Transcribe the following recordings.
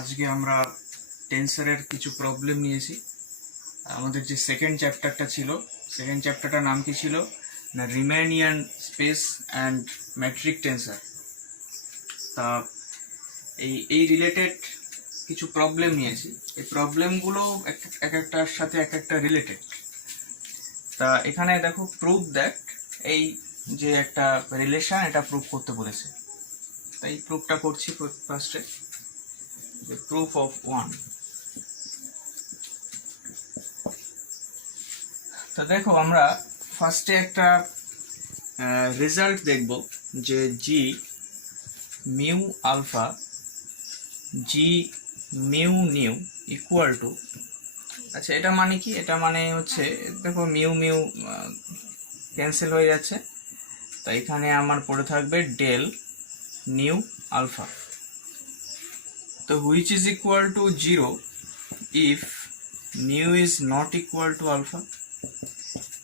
আজকে আমরা টেন্সরের কিছু প্রবলেম নিয়েছি। আমাদের যে সেকেন্ড চ্যাপ্টারটা ছিল, সেকেন্ড চ্যাপ্টারটার নাম কি ছিল না, রিম্যানিয়ান স্পেস অ্যান্ড ম্যাট্রিক টেন্সর। তা এই রিলেটেড কিছু প্রবলেম নিয়েছি। এই প্রবলেমগুলো এক একটার সাথে এক একটা রিলেটেড। তা এখানে দেখো, প্রুভ দ্যাট, এই যে একটা রিলেশন, এটা প্রুভ করতে বলেছে। তাই প্রুফটা করছি ফার্স্টে, the proof of 1. তো দেখো, আমরা ফার্স্টে একটা রেজাল্ট দেখব যে g mu alpha g mu nu equal to, আচ্ছা এটা মানে কি? এটা মানে হচ্ছে, দেখো মিউ মিউ ক্যান্সেল হয়ে যাচ্ছে, তাই এখানে আমার পড়ে থাকবে ডেল নিউ আলফা। তো which is equal to 0 if nu is not equal to alpha,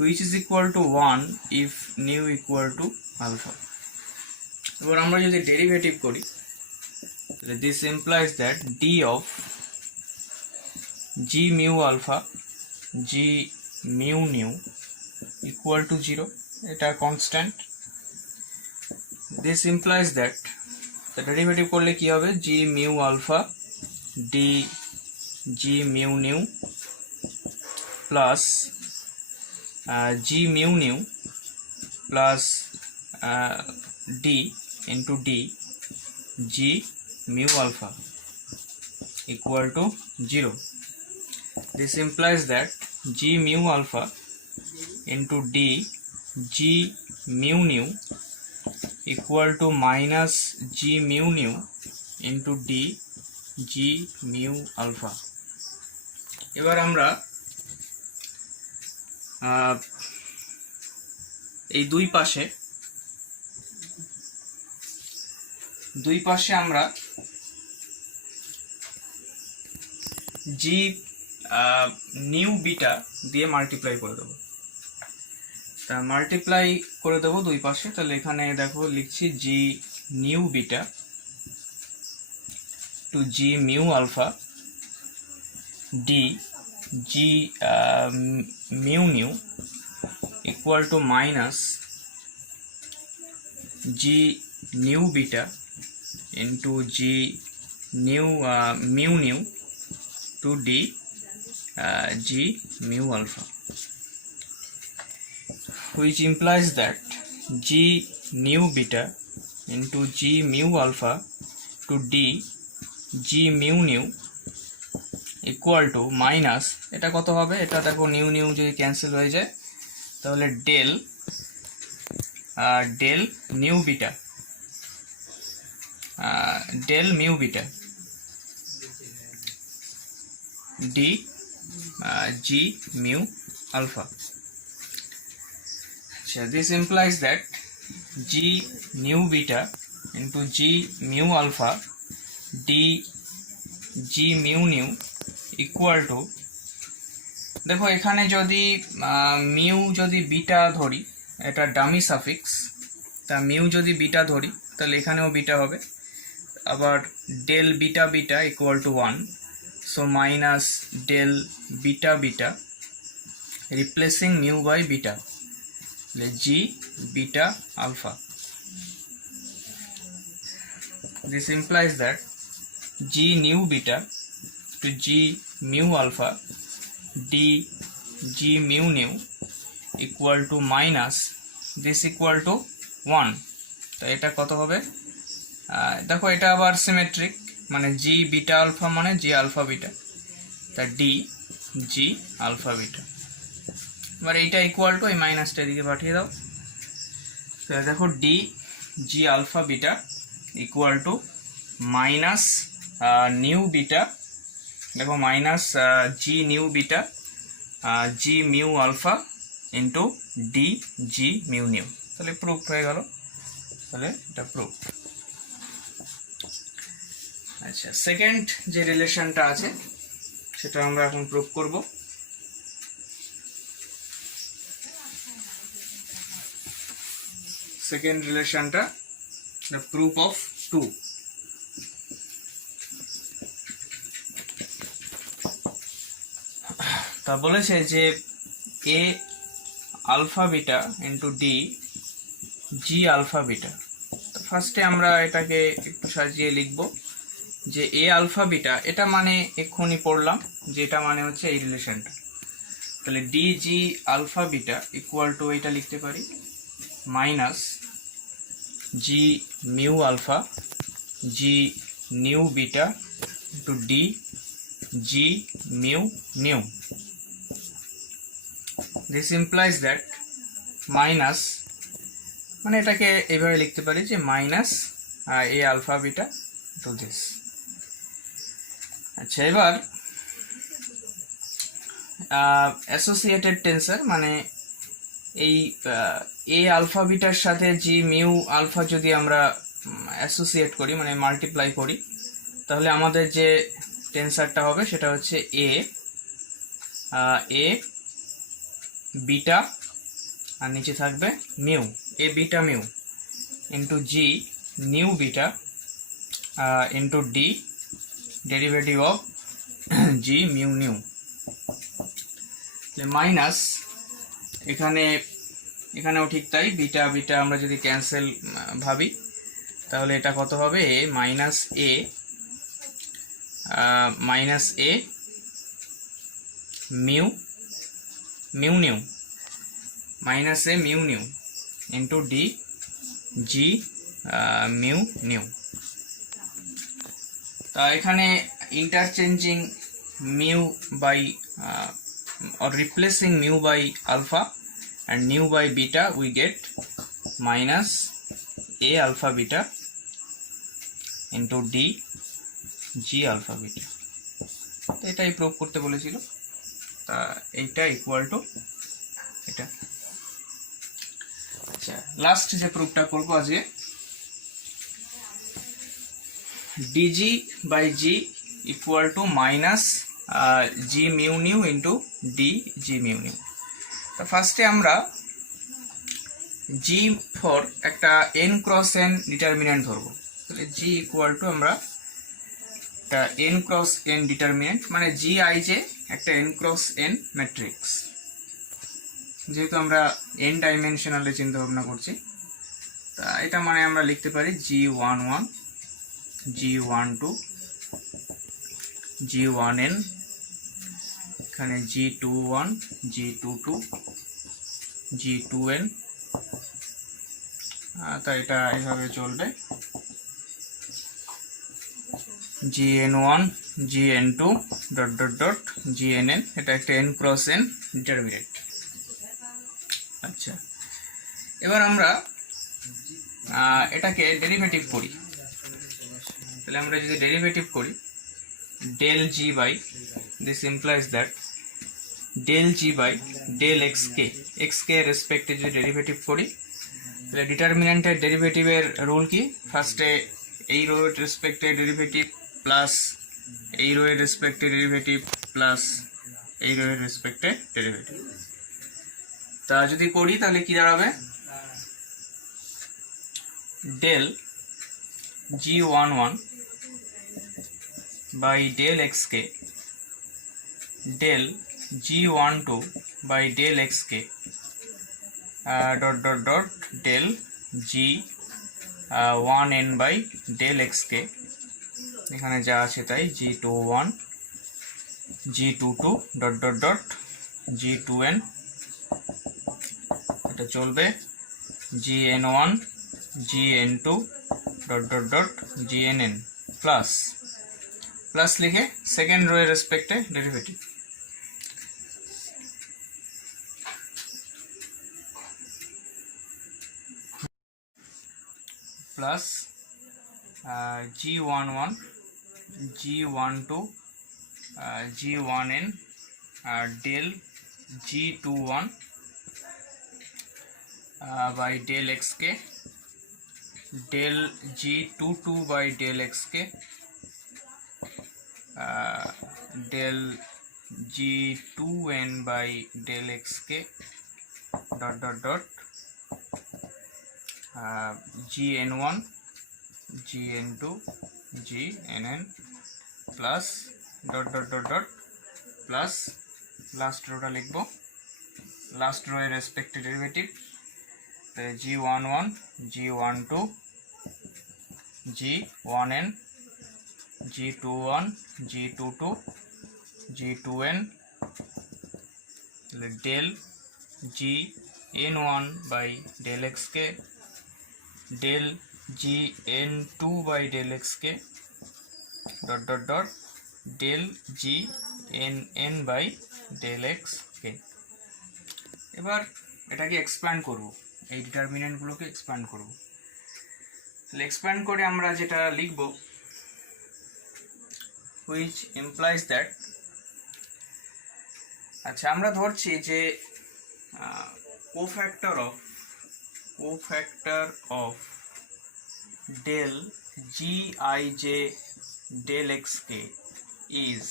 which is equal to 1 if nu equal to alpha. এবার আমরা যদি ডেরিভেটিভ করি, তাহলে this implies that d of g mu alpha g mu nu equal to 0, এটা constant. this implies that, তো derivative করলে কি হবে, g mu alpha d g mu nu plus g mu nu plus d into d g mu alpha equal to 0. This implies that g mu alpha into d g mu nu equal to minus g mu nu into d g mu alpha. এবার আমরা এই দুই পাশে আমরা জি nu beta দিয়ে multiply করে দেবো। তা মাল্টিপ্লাই করে দেবো দুই পাশে, তাহলে এখানে দেখো লিখছি g nu beta to G mu alpha d G mu nu equal to minus g new beta into g new mu new to d g mu alpha, which implies that g new beta into g mu alpha to d g mu new equal to minus, এটা কত হবে? এটা দেখো new new যদি cancel হয়ে যায়, তাহলে del nu beta del mu beta d জি mu alpha. আচ্ছা, this implies that G nu beta into G mu alpha d G mu nu equal to, দেখো এখানে যদি মিউ যদি বিটা ধরি, এটা ডামি সাফিক্স, তা মিউ যদি বিটা ধরি তাহলে এখানেও বিটা হবে। আবার del beta beta equal to 1, so minus del beta beta replacing mu by beta, g beta alpha. This implies that G nu beta to G mu alpha d g mu nu equal to minus this equal to 1, তো এটা কত হবে? দেখো এটা আবার symmetric, মানে g beta alpha মানে g alpha beta, তা d g আলফা বিটা। এবার এইটা ইকুয়াল টু এই মাইনাসটা এদিকে পাঠিয়ে দাও, তো দেখো d g alpha beta equal to minus nu beta, দেখো minus g nu beta g mu alpha into D G mu nu, তাহলে প্রুফ হয়ে গেল। তাহলে এটা প্রুফ। আচ্ছা, সেকেন্ড যে রিলেশনটা আছে সেটা আমরা এখন প্রুফ করব। সেকেন্ড রিলেশনটা, the proof of 2. তা বলেছে যে a alpha beta into D G alpha beta. ফার্স্টে আমরা এটাকে একটু সাজিয়ে লিখব যে এ আলফা বিটা, এটা মানে এক্ষুনি পড়লাম যে এটা মানে হচ্ছে এই রিলেশনটা। তাহলে D G alpha beta equal to এটা লিখতে পারি minus G mu alpha G nu beta to D G mu nu. This implies that minus, মানে এটাকে এইভাবে লিখতে পারি যে minus A alpha beta to this. আচ্ছা, এবার অ্যাসোসিয়েটেড টেন্সর মানে এই এ আলফা বিটার সাথে জি মিউ আলফা যদি আমরা অ্যাসোসিয়েট করি মানে মাল্টিপ্লাই করি, তাহলে আমাদের যে টেন্সারটা হবে সেটা হচ্ছে এ বিটা আর নিচে থাকবে mu, A beta mu into G nu beta into D derivative of G mu nu. Minus এখানেও ঠিক তাই, বিটা বিটা আমরা যদি ক্যান্সেল ভাবি তাহলে এটা কত হবে minus A mu mu nu minus A mu nu into D G mu nu. তা এখানে interchanging mu by or replacing mu by alpha and nu by beta, we get minus a alpha beta into d g alpha beta। তো এটাই prove করতে বলেছিল, তা এইটা equal to এটা। আচ্ছা, লাস্ট যে প্রুফটা করব আজকে, dg by g equal to minus g mu nu into d g mu nu। তো ফার্স্টে আমরা g ফর একটা n ক্রস n ডিটারমিনেন্ট ধরবো। তাহলে g ইকুয়াল টু আমরা একটা n ক্রস n ডিটারমিনেন্ট মানে g i j একটা n ক্রস n ম্যাট্রিক্স, যেহেতু আমরা n ডাইমেনশনালে চিন্তা ভাবনা করছি, তা এটা মানে আমরা লিখতে পারি g11 g12 g1n, এখানে g21 g22 g2n, তা এটা এইভাবে চলবে gn1 gn2 dot dot dot gnn। এটা একটা n ক্রস n ডিটারমিনেন্ট। আচ্ছা, এবার আমরা এটাকে ডেরিভেটিভ করি। তাহলে আমরা যদি ডেরিভেটিভ করি del g by, this implies that del g by del xk রেসপেক্টে যদি ডেরিভেটিভ করি, তাহলে ডিটারমিনেন্টের ডেরিভেটিভের রুল কি, ফার্স্টে এই রো এর রেসপেক্টে ডেরিভেটিভ প্লাস এই রো এর রেসপেক্টে ডেরিভেটিভ প্লাস এই রো এর রেসপেক্টে ডেরিভেটিভ। তা যদি করি তাহলে কি দাঁড়াবে del g11 by del xk del g12 by del xk dot dot dot del g1n by del xk, এখানে যা আছে তাই g21 g22 dot dot dot g2n, এটা চলবে gn1 gn2 dot dot dot gnn plus plus লিখে second row এর রেসপেক্টে derivative plus g11 g12 g1n del g21 by del xk del g22 by del xk del g2n by del xk dot dot dot gn1 gn2 gnn plus dot dot dot dot plus last rota লিখব, last rho এর রেসপেক্টে derivative g11 g12 g1n g21 g22 g2n del gn1 by del xk del gn2 by del xk dot dot dot del gn by del xk। এবার এটাকে expand করব, এই ডিটারমিনেন্টগুলোকে expand করব। তাহলে expand করে আমরা যেটা লিখব, which implies that, আচ্ছা আমরা ধরছি যে cofactor of del gij del xk is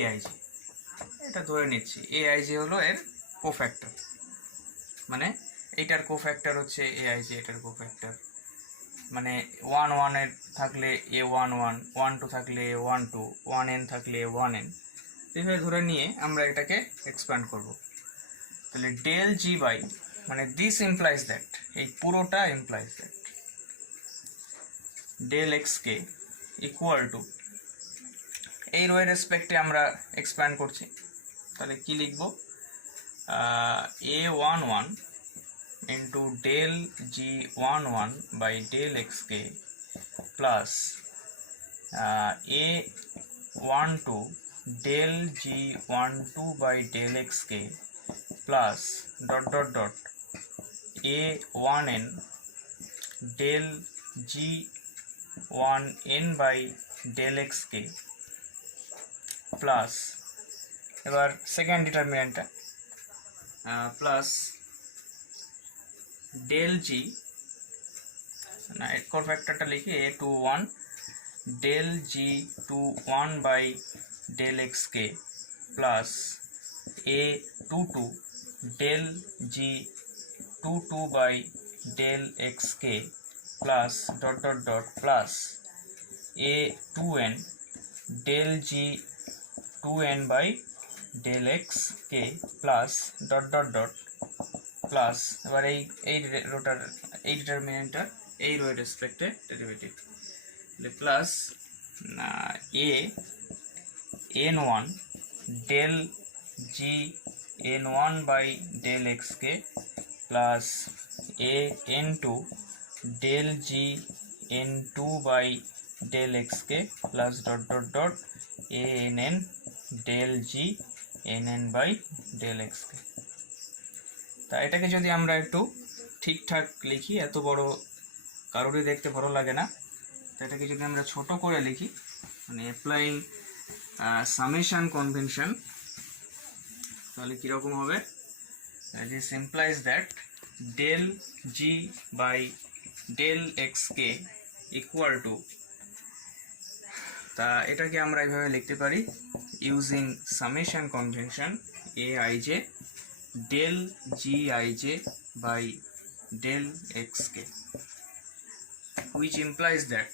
aij। এটা ধরে নিচ্ছি aij হলো এর কোফ্যাক্টর, মানে এইটার কোফ্যাক্টর হচ্ছে aij, এটার কোফ্যাক্টর মানে 1 1 এর থাকলে a11, 1 2 থাকলে a12, 1n থাকলে a1n, এইভাবে ধরে নিয়ে আমরা এটাকে এক্সপ্যান্ড করব। তাহলে del g বাই, মানে দিস ইমপ্লাইজ দ্যাট, এই পুরোটা implies that del xk equal to, এই রো এর রেসপেক্টে আমরা এক্সপ্যান্ড করছি, তাহলে কি লিখব, a11 into del g11 by del xk plus a12 del g12 by del xk plus dot dot dot a1n del g1n by del xk plus, এবার second ডিটারমিনেন্টটা plus del g, না core ফ্যাক্টরটা লিখি a21 del g21 by del xk plus a22 del g22 by del xk plus dot dot dot plus a2n del g2n by del xk plus dot dot dot plus, এবার এই রোটার এই ডিটারমিনেন্টটার এই row এর রেসপেক্টে derivative, plus an1 del gn1 by del xk plus an2 del gn2 by del xk plus dot dot dot ann del gnn by del xk। তা এটাকে যদি আমরা একটু ঠিকঠাক লিখি, এত বড় কারোরই দেখতে ভালো লাগে না, তো এটাকে যদি আমরা ছোট করে লিখি, মানে অ্যাপ্লাইং সামেশন কনভেনশন, তাহলে কীরকম হবে, this implies that del g by del xk equal to, তা এটাকে আমরা এইভাবে লিখতে পারি, using summation convention aij del gij by del xk, which implies that,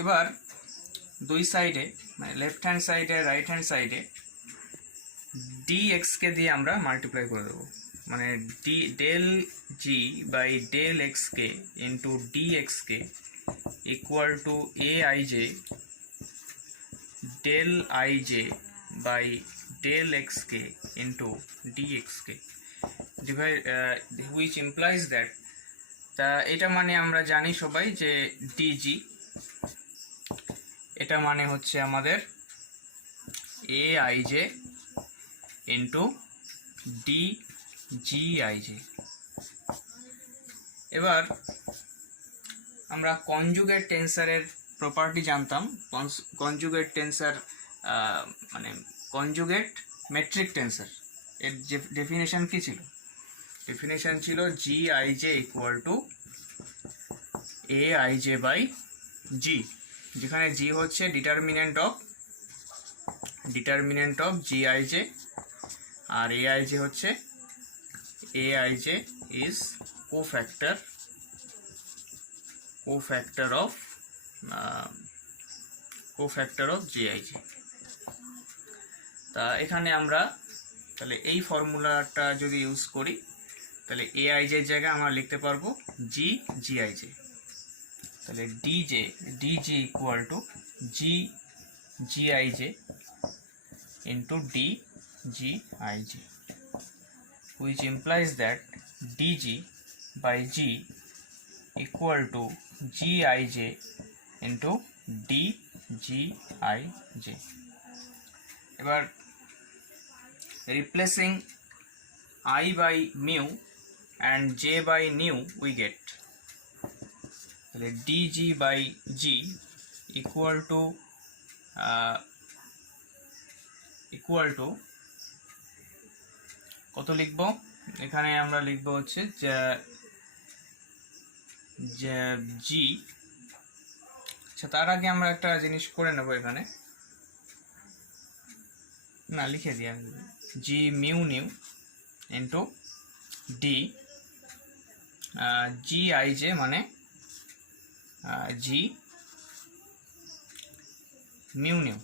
এবার দুই সাইডে মানে লেফট হ্যান্ড সাইডে রাইট হ্যান্ড সাইডে dx কে দিয়ে আমরা মাল্টিপ্লাই করে দেবো, মানে del g by del xk into dxk equal to aij del ij by del xk into dxk divide, which implies that, তা এটা মানে আমরা জানি সবাই যে dg, এটা মানে হচ্ছে আমাদের aij into dgij। এবার আমরা কনজুগেট টেন্সারের প্রপার্টি জানতাম, কনজুগেট টেন্সার মানে কনজুগেট মেট্রিক টেন্সার এর যে ডেফিনেশন কি ছিল, ডেফিনেশন ছিল gij equal to aij by g, যেখানে g হচ্ছে ডিটারমিনেন্ট অফ gij আর aij হচ্ছে aij is cofactor cofactor of GIJ। তা এখানে আমরা তাহলে এই ফর্মুলাটা যদি ইউজ করি তাহলে AIJ এর জায়গায় আমরা লিখতে পারবো GIJ। তাহলে DG equal to GIJ into DGIJ, which implies that DG by G equal to GIJ into DGIJ। এবার replacing I by mu and J by nu we get তাহলে DG by G equal to কত লিখব, এখানে আমরা লিখব হচ্ছে যে G। আচ্ছা, তার আগে আমরা একটা জিনিস করে নেব, এখানে না লিখে দিই আমি, G mu nu into D GIJ মানে G mu nu।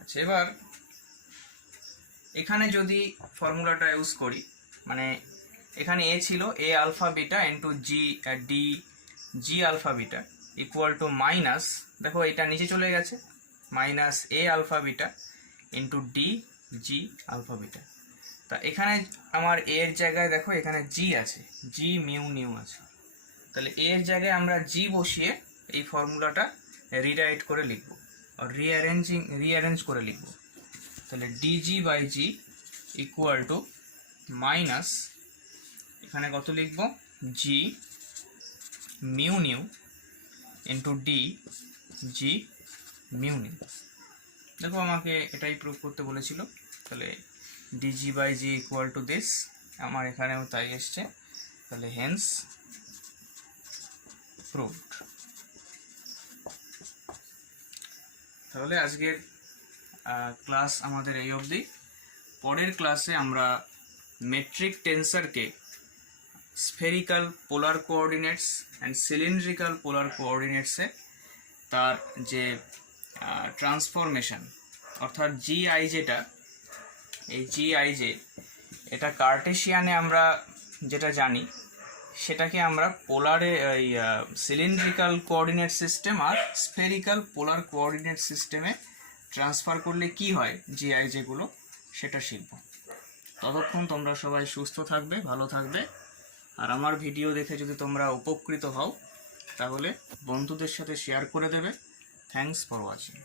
আচ্ছা, এবার এখানে যদি ফর্মুলাটা ইউজ করি, মানে এখানে এ ছিল a alpha beta into g alpha beta equal to minus, দেখো এটা নিচে চলে গেছে, মাইনাস এ alpha beta into g alpha beta. তা এখানে আমার এর জায়গায় দেখো এখানে জি আছে, জি মিউ নিউ আছে, তাহলে এর জায়গায় আমরা জি বসিয়ে এই ফর্মুলাটা রিরাইট করে লিখবো, রিঅ্যারেঞ্জ করে লিখবো। তাহলে D G by G equal to minus, এখানে কত লিখবো, জি মিউ নিউ ইন্টু জি মিউ নিউ। দেখো আমাকে এটাই প্রুভ করতে বলেছিল, তাহলে D G by G equal to this, আমার এখানেও তাই এসছে, তাহলে হেন্স প্রুভড। তাহলে আজকের ক্লাস আমাদের এই অবধি। পরের ক্লাসে আমরা মেট্রিক টেন্সরকে spherical polar coordinates and cylindrical polar কোঅর্ডিনেটসে তার যে ট্রান্সফরমেশন, অর্থাৎ জিআইজেটা, এই জিআইজে এটা কার্টেশিয়ানে আমরা যেটা জানি সেটাকে আমরা পোলারে এই সিলিন্ড্রিক্যাল কোঅর্ডিনেট সিস্টেম আর স্ফেরিক্যাল পোলার কোঅর্ডিনেট সিস্টেমে ট্রান্সফার করলে কি হয় জিআইজেগুলো সেটা শিখব। ততক্ষণ তোমরা সবাই সুস্থ থাকবে, ভালো থাকবে, আর আমার ভিডিও দেখে যদি তোমরা উপকৃত হও তাহলে বন্ধুদের সাথে শেয়ার করে দেবে। Thanks for watching.